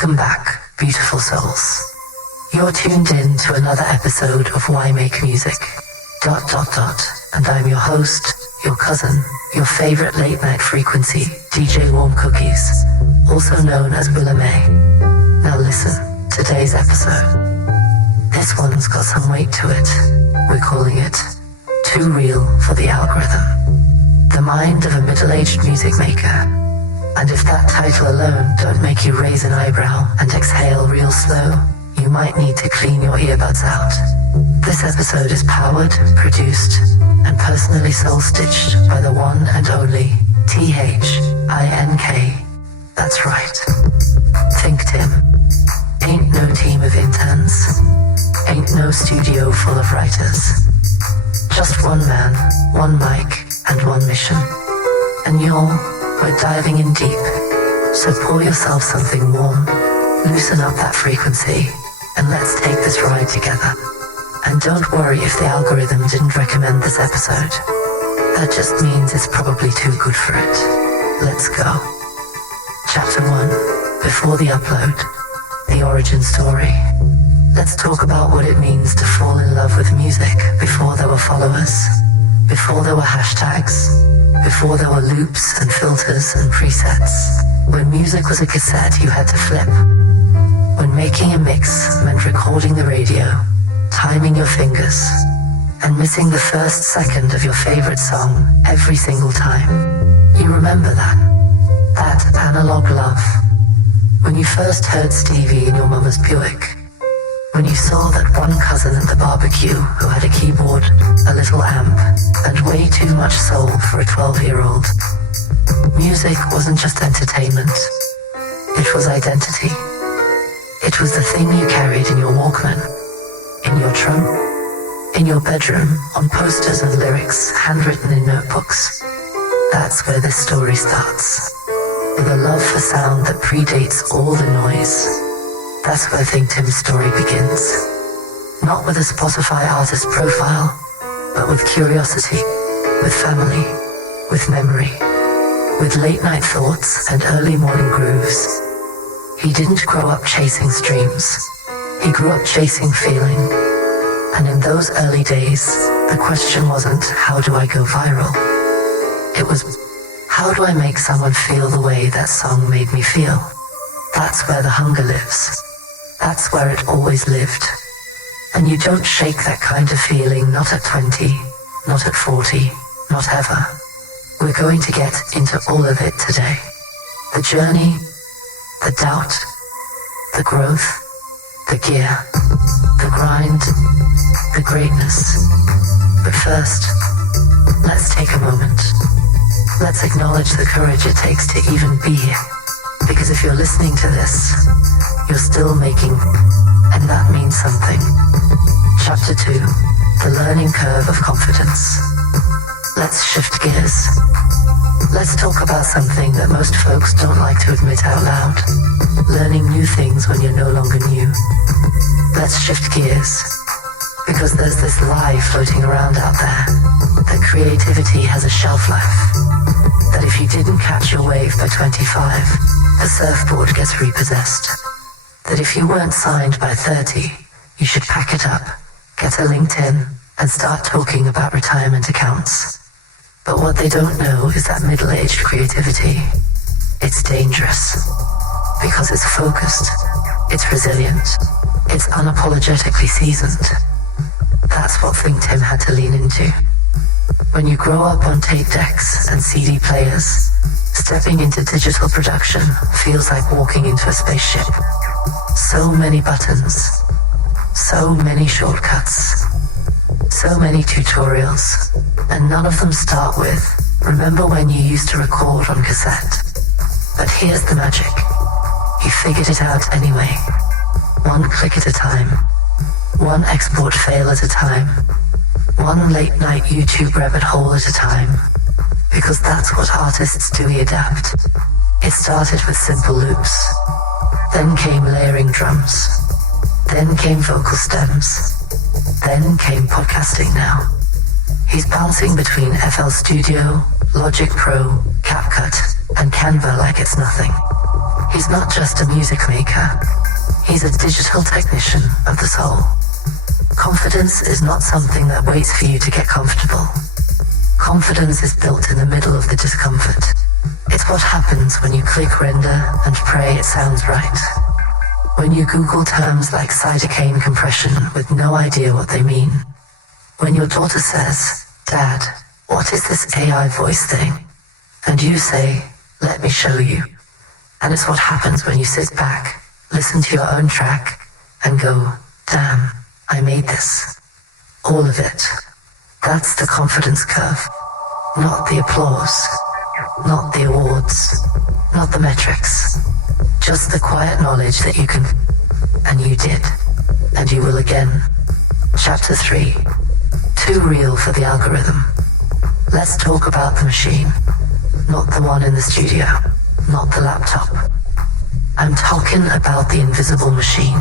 Welcome back, beautiful souls. You're tuned in to another episode of Why Make Music? ... And I'm your host, your cousin, your favorite late night frequency, DJ Warm Cookies, also known as Willa May. Now listen, today's episode. This one's got some weight to it. We're calling it Too Real for the Algorithm. The mind of a middle-aged music maker. And if that title alone don't make you raise an eyebrow and exhale real slow, you might need to clean your earbuds out. This episode is powered, produced, and personally soul-stitched by the one and only ThinkTimm. That's right. ThinkTimm. Ain't no team of interns. Ain't no studio full of writers. Just one man, one mic, and one mission. And we're diving in deep. So pour yourself something warm, loosen up that frequency, and let's take this ride together. And don't worry if the algorithm didn't recommend this episode. That just means it's probably too good for it. Let's go. Chapter 1, before the upload, the origin story. Let's talk about what it means to fall in love with music before there were followers, before there were hashtags, before there were loops and filters and presets. When music was a cassette you had to flip. When making a mix meant recording the radio, timing your fingers, and missing the first second of your favorite song every single time. You remember that analog love. When you first heard Stevie in your mama's Buick. When you saw that one cousin at the barbecue who had a keyboard, a little amp, and way too much soul for a 12-year-old. Music wasn't just entertainment. It was identity. It was the thing you carried in your Walkman, in your trunk, in your bedroom, on posters and lyrics handwritten in notebooks. That's where this story starts. With a love for sound that predates all the noise. That's where ThinkTimm's story begins. Not with a Spotify artist profile, but with curiosity, with family, with memory, with late night thoughts and early morning grooves. He didn't grow up chasing streams. He grew up chasing feeling. And in those early days, the question wasn't, how do I go viral? It was, how do I make someone feel the way that song made me feel? That's where the hunger lives. That's where it always lived. And you don't shake that kind of feeling, not at 20, not at 40, not ever. We're going to get into all of it today. The journey, the doubt, the growth, the gear, the grind, the greatness. But first, let's take a moment. Let's acknowledge the courage it takes to even be here. Because if you're listening to this, you're still making, and that means something. Chapter 2, the learning curve of confidence. Let's shift gears. Let's talk about something that most folks don't like to admit out loud. Learning new things when you're no longer new. Let's shift gears. Because there's this lie floating around out there, that creativity has a shelf life. That if you didn't catch your wave by 25, the surfboard gets repossessed. That if you weren't signed by 30, you should pack it up, get a LinkedIn, and start talking about retirement accounts. But what they don't know is that middle-aged creativity, it's dangerous. Because it's focused, it's resilient, it's unapologetically seasoned. That's what ThinkTimm had to lean into. When you grow up on tape decks and CD players, stepping into digital production feels like walking into a spaceship. So many buttons, so many shortcuts, so many tutorials, and none of them start with, remember when you used to record on cassette? But here's the magic. You figured it out anyway. One click at a time. One export fail at a time. One late night YouTube rabbit hole at a time. Because that's what artists do, we adapt. It started with simple loops. Then came layering drums. Then came vocal stems. Then came podcasting now. He's bouncing between FL Studio, Logic Pro, CapCut, and Canva like it's nothing. He's not just a music maker. He's a digital technician of the soul. Confidence is not something that waits for you to get comfortable. Confidence is built in the middle of the discomfort. It's what happens when you click render and pray it sounds right. When you Google terms like cytokine compression with no idea what they mean. When your daughter says, "Dad, what is this AI voice thing?" And you say, "Let me show you." And it's what happens when you sit back, listen to your own track, and go, "Damn, I made this." All of it. That's the confidence curve. Not the applause. Not the awards. Not the metrics. Just the quiet knowledge that you can, and you did, and you will again. Chapter 3. Too real for the algorithm. Let's talk about the machine. Not the one in the studio. Not the laptop. I'm talking about the invisible machine.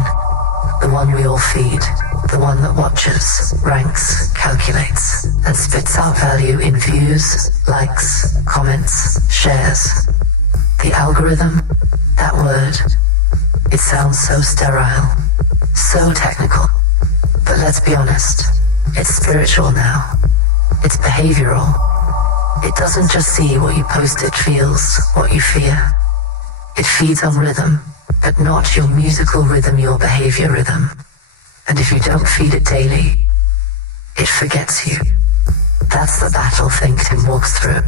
The one we all feed. The one that watches, ranks, calculates, and spits out value in views, likes, comments, shares. The algorithm, that word, it sounds so sterile, so technical. But let's be honest, it's spiritual now. It's behavioral. It doesn't just see what you post, it feels what you fear. It feeds on rhythm, but not your musical rhythm, your behavior rhythm. And if you don't feed it daily, it forgets you. That's the battle ThinkTimm walks through.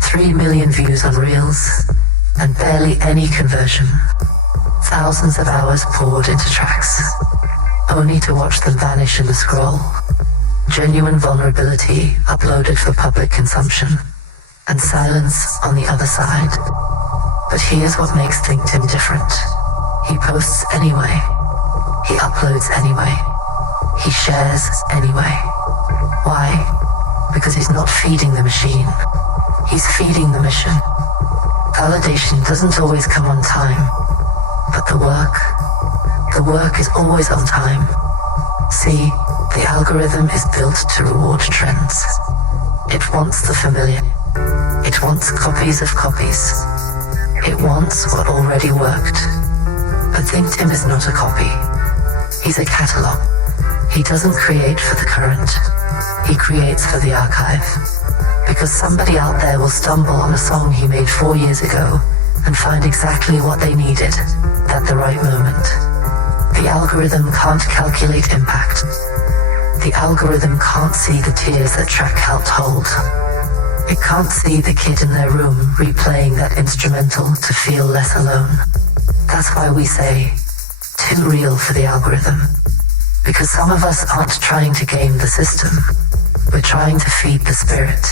3 million views on Reels, and barely any conversion. Thousands of hours poured into tracks, only to watch them vanish in the scroll. Genuine vulnerability uploaded for public consumption, and silence on the other side. But here's what makes ThinkTimm different. He posts anyway. He uploads anyway. He shares anyway. Why? Because he's not feeding the machine. He's feeding the mission. Validation doesn't always come on time, but the work is always on time. See, the algorithm is built to reward trends. It wants the familiar. It wants copies of copies. It wants what already worked. But ThinkTimm is not a copy. He's a catalog. He doesn't create for the current. He creates for the archive. Because somebody out there will stumble on a song he made 4 years ago and find exactly what they needed at the right moment. The algorithm can't calculate impact. The algorithm can't see the tears that track helped hold. It can't see the kid in their room replaying that instrumental to feel less alone. That's why we say, too real for the algorithm. Because some of us aren't trying to game the system. We're trying to feed the spirit.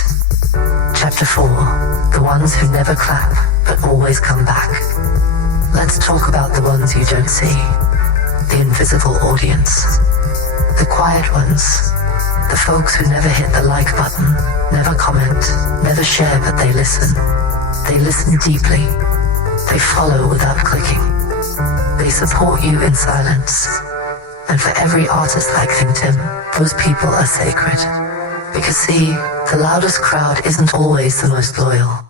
Chapter 4. The ones who never clap, but always come back. Let's talk about the ones you don't see. The invisible audience. The quiet ones. The folks who never hit the like button, never comment, never share, but they listen. They listen deeply. They follow without clicking. They support you in silence. And for every artist like ThinkTimm, those people are sacred. Because see, the loudest crowd isn't always the most loyal.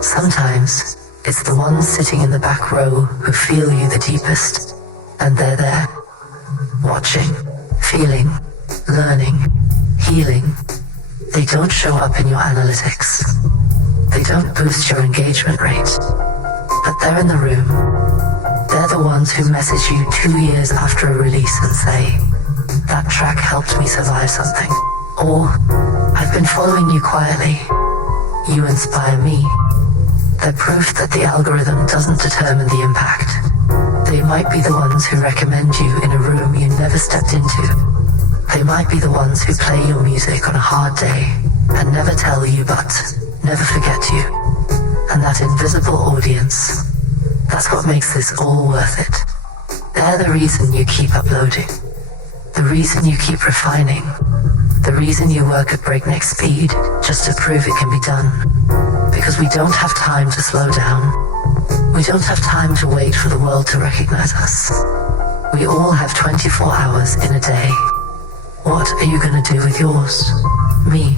Sometimes, it's the ones sitting in the back row who feel you the deepest. And they're there, watching, feeling, learning, healing. They don't show up in your analytics. They don't boost your engagement rate. But they're in the room. They're the ones who message you 2 years after a release and say, "That track helped me survive something." Or, "I've been following you quietly. You inspire me." They're proof that the algorithm doesn't determine the impact. They might be the ones who recommend you in a room you never stepped into. They might be the ones who play your music on a hard day and never tell you but never forget you. And that invisible audience, that's what makes this all worth it. They're the reason you keep uploading. The reason you keep refining. The reason you work at breakneck speed just to prove it can be done. Because we don't have time to slow down. We don't have time to wait for the world to recognize us. We all have 24 hours in a day. What are you gonna do with yours? Me.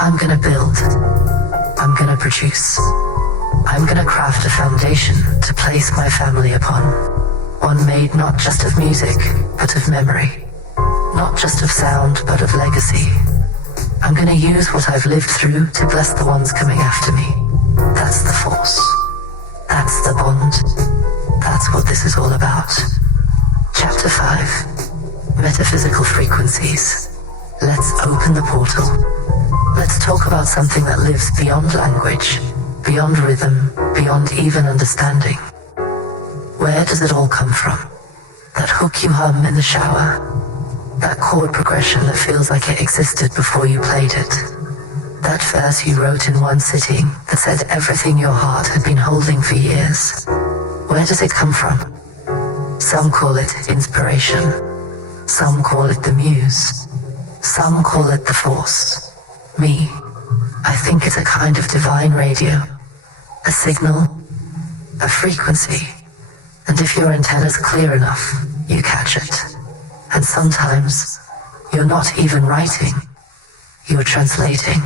I'm gonna build. I'm gonna produce. I'm gonna craft a foundation to place my family upon. One made not just of music, but of memory. Not just of sound, but of legacy. I'm gonna use what I've lived through to bless the ones coming after me. That's the force. That's the bond. That's what this is all about. Chapter 5. Metaphysical frequencies. Let's open the portal. Let's talk about something that lives beyond language, beyond rhythm, beyond even understanding. Where does it all come from? That hook you hum in the shower? That chord progression that feels like it existed before you played it? That verse you wrote in one sitting that said everything your heart had been holding for years? Where does it come from? Some call it inspiration. Some call it the muse. Some call it the force. Me, I think it's a kind of divine radio. A signal, a frequency. And if your antenna's clear enough, you catch it. And sometimes, you're not even writing. You're translating.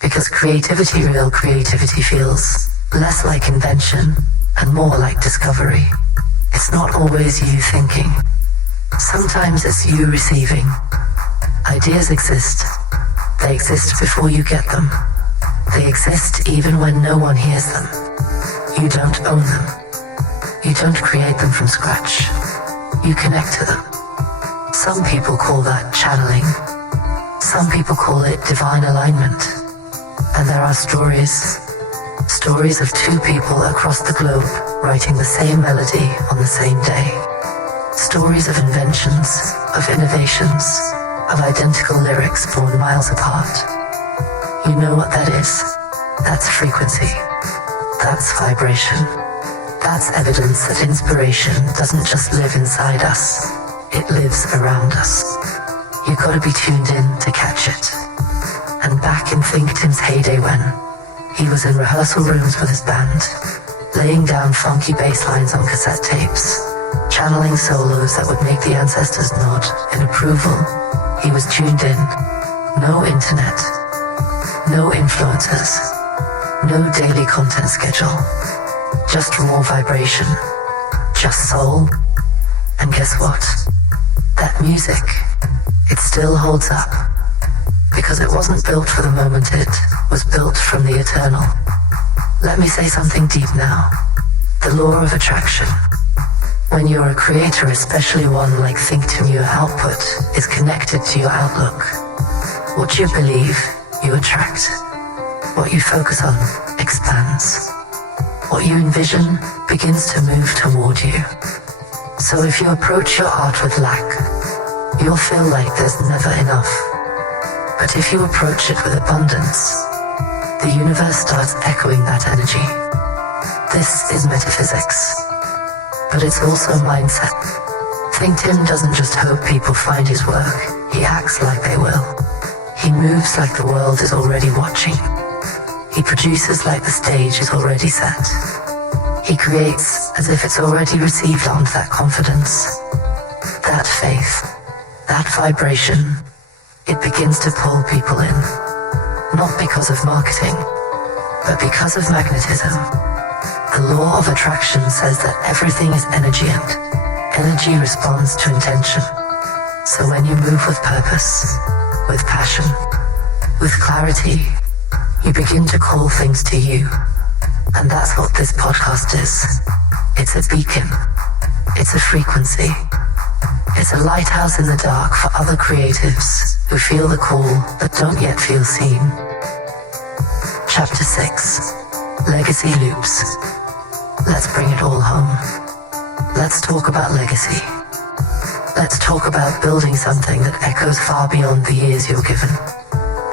Because creativity, real creativity, feels less like invention and more like discovery. It's not always you thinking. Sometimes it's you receiving. Ideas exist. They exist before you get them. They exist even when no one hears them. You don't own them. You don't create them from scratch. You connect to them. Some people call that channeling. Some people call it divine alignment. And there are stories of two people across the globe writing the same melody on the same day. Stories of inventions, of innovations, of identical lyrics born miles apart. You know what that is? That's frequency. That's vibration. That's evidence that inspiration doesn't just live inside us, it lives around us. You gotta be tuned in to catch it. And back in ThinkTimm's heyday when he was in rehearsal rooms with his band, laying down funky bass lines on cassette tapes, channeling solos that would make the ancestors nod in approval, he was tuned in. No internet, no influencers, no daily content schedule, just raw vibration, just soul. And guess what? That music, it still holds up. Because it wasn't built for the moment, it was built from the eternal. Let me say something deep now. The law of attraction. When you're a creator, especially one like ThinkTimm, your output is connected to your outlook. What you believe, you attract. What you focus on expands. What you envision begins to move toward you. So if you approach your art with lack, you'll feel like there's never enough. But if you approach it with abundance, the universe starts echoing that energy. This is metaphysics. But it's also mindset. ThinkTimm doesn't just hope people find his work, he acts like they will. He moves like the world is already watching. He produces like the stage is already set. He creates as if it's already received on that confidence, that faith, that vibration. It begins to pull people in, not because of marketing, but because of magnetism. The law of attraction says that everything is energy and energy responds to intention. So when you move with purpose, with passion, with clarity, you begin to call things to you. And that's what this podcast is. It's a beacon. It's a frequency. It's a lighthouse in the dark for other creatives who feel the call but don't yet feel seen. Chapter 6. Legacy Loops. Let's bring it all home. Let's talk about legacy. Let's talk about building something that echoes far beyond the years you're given.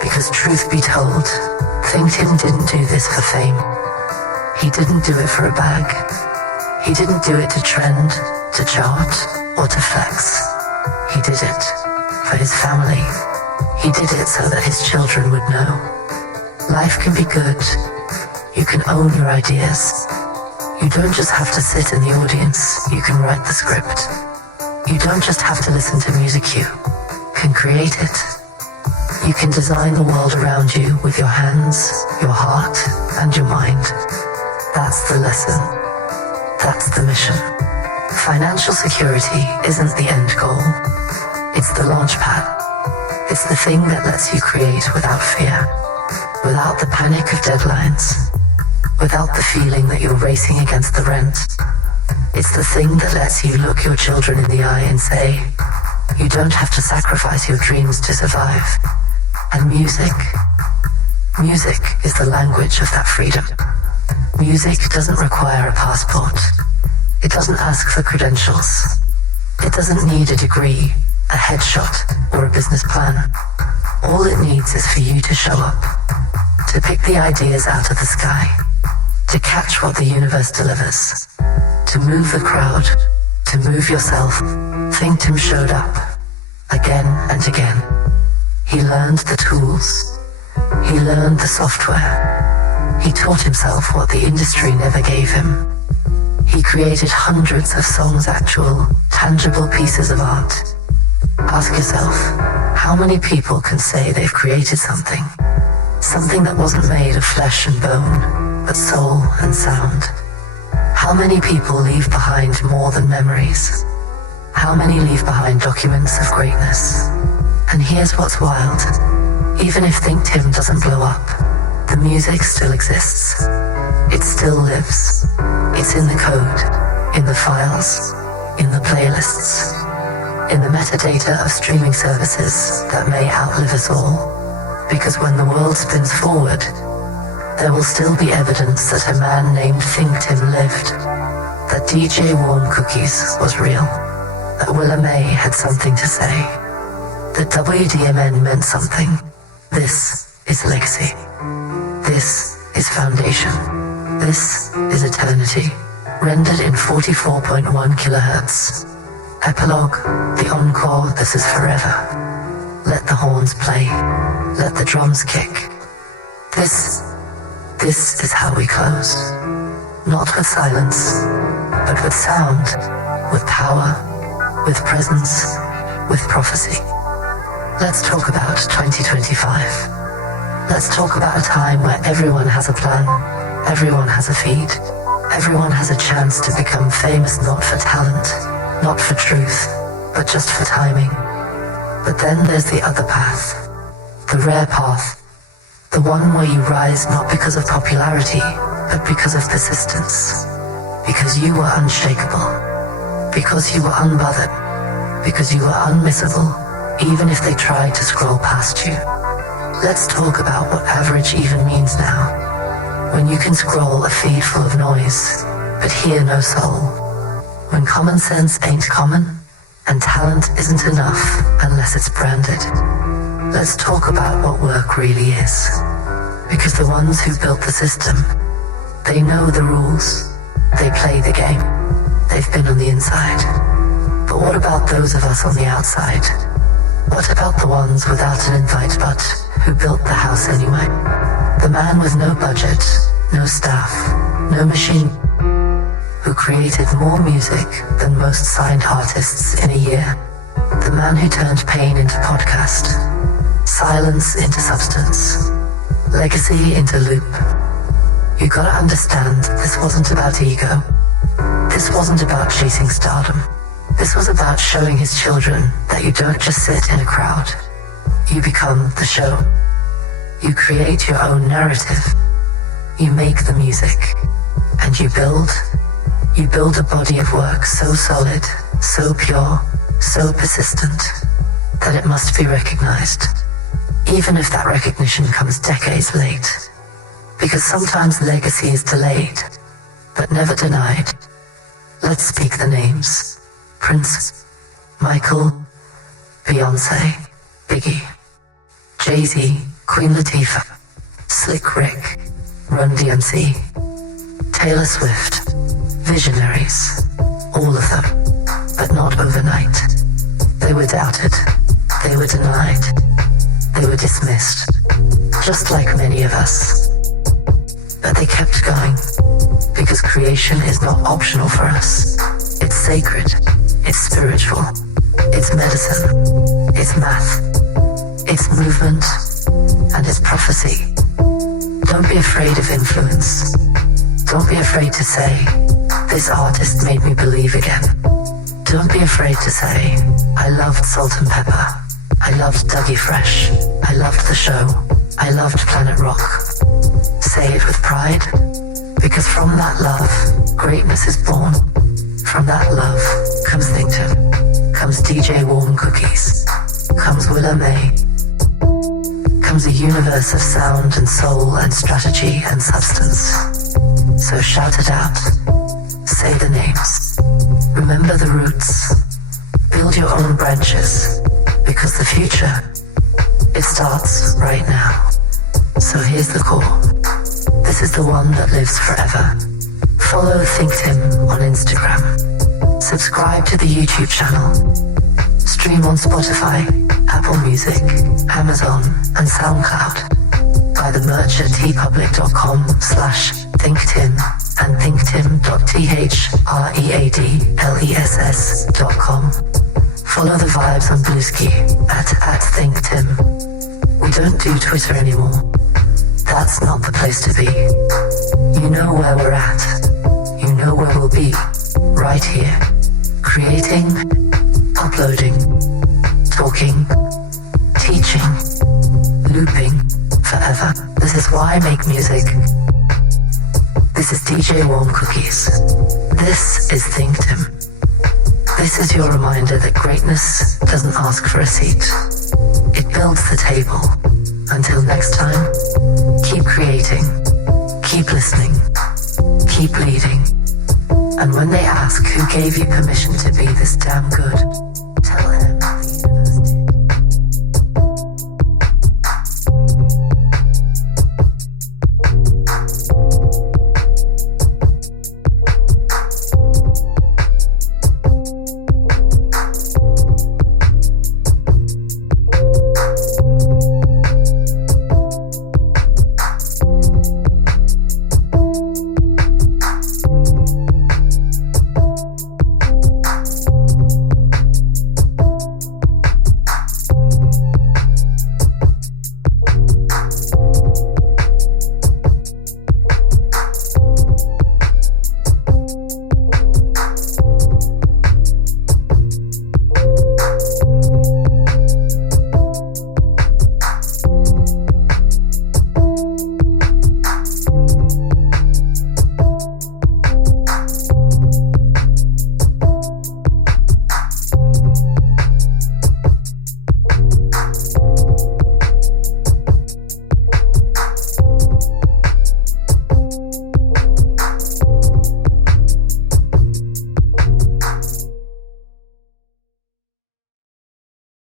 Because truth be told, ThinkTimm didn't do this for fame. He didn't do it for a bag. He didn't do it to trend, to chart, or to flex. He did it for his family. He did it so that his children would know. Life can be good. You can own your ideas. You don't just have to sit in the audience. You can write the script. You don't just have to listen to music. You can create it. You can design the world around you with your hands, your heart, and your mind. That's the lesson. That's the mission. Financial security isn't the end goal. It's the launch pad. It's the thing that lets you create without fear, without the panic of deadlines, without the feeling that you're racing against the rent. It's the thing that lets you look your children in the eye and say, you don't have to sacrifice your dreams to survive. And music is the language of that freedom. Music doesn't require a passport. It doesn't ask for credentials. It doesn't need a degree, a headshot, or a business plan. All it needs is for you to show up, to pick the ideas out of the sky, to catch what the universe delivers, to move the crowd, to move yourself. ThinkTimm showed up, again and again. He learned the tools. He learned the software. He taught himself what the industry never gave him. He created hundreds of songs, actual, tangible pieces of art. Ask yourself, how many people can say they've created something? Something that wasn't made of flesh and bone, but soul and sound. How many people leave behind more than memories? How many leave behind documents of greatness? And here's what's wild. Even if ThinkTimm doesn't blow up, the music still exists. It still lives. It's in the code, in the files, in the playlists, in the metadata of streaming services that may outlive us all. Because when the world spins forward, there will still be evidence that a man named ThinkTimm lived, that DJ Warm Cookies was real, that Willa May had something to say, that WDMN meant something. This is legacy. This is foundation. This is eternity, rendered in 44.1 kilohertz. Epilogue, the encore, this is forever. Let the horns play. Let the drums kick. This is how we close. Not with silence, but with sound, with power, with presence, with prophecy. Let's talk about 2025. Let's talk about a time where everyone has a plan, everyone has a feed, everyone has a chance to become famous, not for talent, not for truth, but just for timing. But then there's the other path, the rare path, the one where you rise not because of popularity, but because of persistence, because you were unshakable, because you were unbothered, because you were unmissable, even if they tried to scroll past you. Let's talk about what average even means now, when you can scroll a feed full of noise, but hear no soul, when common sense ain't common, and talent isn't enough unless it's branded. Let's talk about what work really is, because the ones who built the system, they know the rules, they play the game, they've been on the inside. But what about those of us on the outside? What about the ones without an invite but who built the house anyway? The man with no budget, no staff, no machine, who created more music than most signed artists in a year. The man who turned pain into podcast, silence into substance, legacy into loop. You gotta understand, this wasn't about ego. This wasn't about chasing stardom. This was about showing his children that you don't just sit in a crowd. You become the show. You create your own narrative. You make the music. And you build a body of work so solid, so pure, so persistent, that it must be recognized. Even if that recognition comes decades late. Because sometimes legacy is delayed, but never denied. Let's speak the names. Prince, Michael, Beyonce, Biggie, Jay-Z, Queen Latifah, Slick Rick, Run DMC, Taylor Swift, visionaries, all of them, but not overnight. They were doubted, they were denied, they were dismissed, just like many of us. But they kept going, because creation is not optional for us. It's sacred, it's spiritual, it's medicine, it's math, it's movement, and it's prophecy. Don't be afraid of influence. Don't be afraid to say, this artist made me believe again. Don't be afraid to say, I loved Salt and Pepper. I loved Dougie Fresh. I loved the show. I loved Planet Rock. Say it with pride, because from that love, greatness is born. From that love comes ThinkTimm, comes DJ Warm Cookies, comes Willa May, comes a universe of sound and soul and strategy and substance. So shout it out, say the names, remember the roots, build your own branches, because the future, it starts right now. So here's the core, this is the one that lives forever. Follow ThinkTimm on Instagram, subscribe to the YouTube channel, stream on Spotify, Apple Music, Amazon, and SoundCloud. Buy the merch at tpublic.com/ThinkTimm and thinktimm.threadless.com. Follow the vibes on Bluesky at ThinkTimm. We don't do Twitter anymore. That's not the place to be. You know where we're at. You know where we'll be. Right here. Creating, uploading, talking, teaching, looping, forever. This is why I make music. This is DJ Warm Cookies. This is ThinkTimm. This is your reminder that greatness doesn't ask for a seat. It builds the table. Until next time, keep creating, keep listening, keep leading. And when they ask who gave you permission to be this damn good,